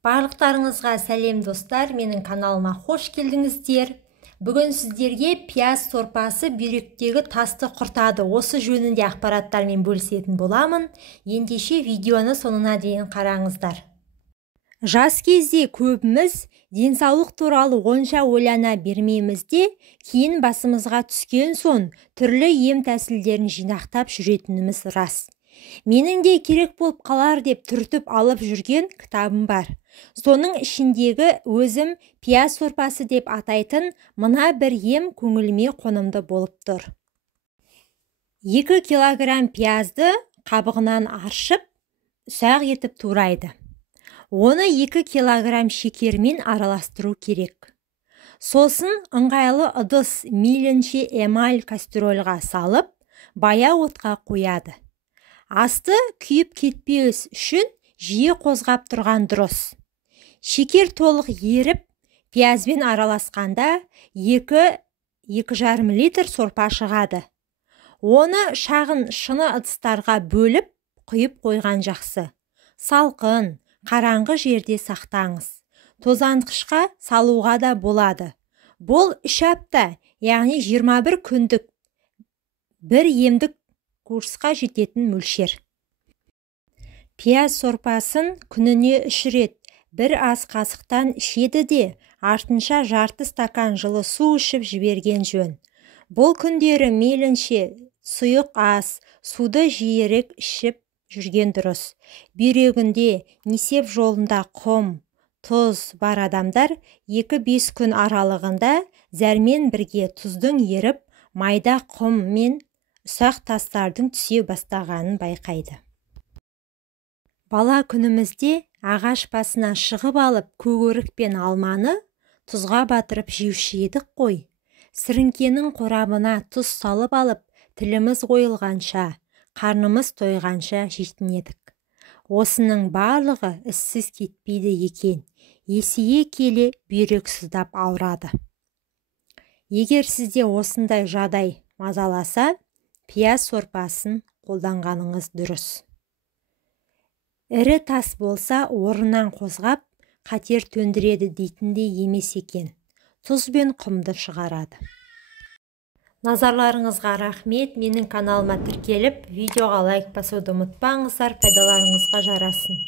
Барлықтарыңызға сәлем достар, менің каналыма қош келдіңіздер. Бүгін сіздерге пияз сорпасы бүйректегі тасты құртады. Осы жөнінде ақпараттармен бөлісетін боламын. Ендеше видеоны соңына дейін қараңыздар. Жас кезде көбіміз денсаулық туралы онша ойлана бермейміз де, кейін басымызға түскен соң түрлі ем тәсілдерін жинақтап жүретініміз рас. Менің де керек болып қалар деп түртіп алып жүрген кітабым бар. Соның ішіндегі өзім пияз сорпасы деп атайтын мына бір ем көңіліме қонымды болып тұр. 2 килограмм пиязды қабығынан аршып, ұсақ етіп турайды. Оны 2 килограмм шекермен араластыру керек. Сосын ыңғайлы ыдыс мейлінше эмаль кастрөлға салып, баяу отқа қояды. Асты күйіп кетпеуі үшін жиі қозғап тұрған дұрыс. Шекер толық еріп, пиязбен араласқанда 2-2,5 литр сорпа шығады. Оны шағын шыны ыдыстарға бөліп, құйып қойған жақсы. Салқын, қараңғы жерде сақтаңыз. Тозаңғышқа салуға да болады. Бұл 3 апта, яғни 21 күндік бір емдік курсқа жететін мөлшер. Пияз сорпасын күніне 3 рет бір ас қасықтан ішеді де, артынша жарты стакан жылы су ішіп жіберген жөн. Бұл күндері мейлінше сұйық ас, суды жиірек ішіп жүрген дұрыс. Бүйрегінде, несеп жолында құм, тұз бар адамдар 2-5 күн аралығында зәрмен бірге тұздың еріп, майда құм мен ұсақ тастардың түсе бастағанын байқайды. Бала күнімізде ағаш басына шығып алып, көкөрік пен алманы тұзға батырып жеуші едік қой. Сіріңкенің қорабына тұз салып алып, тіліміз қойылғанша, қарнымыз тойғанша жейтін едік. Осының барлығы іссіз кетпейді екен. Есейе келе бүйрек сыздап ауырады. Егер сізде осындай жағдай мазаласа, пияз сорпасын қолданғаныңыз дұрыс. Ірі тас болса, орнынан қозғап, қатер төндіреді дейтіндей емес екен. Тұз бен құмды шығарады. Назарларыңызға рахмет. Менің каналыма тіркеліп, видеоға лайк басуды ұмытпаңыздар, пайдаларыңызға жарасын.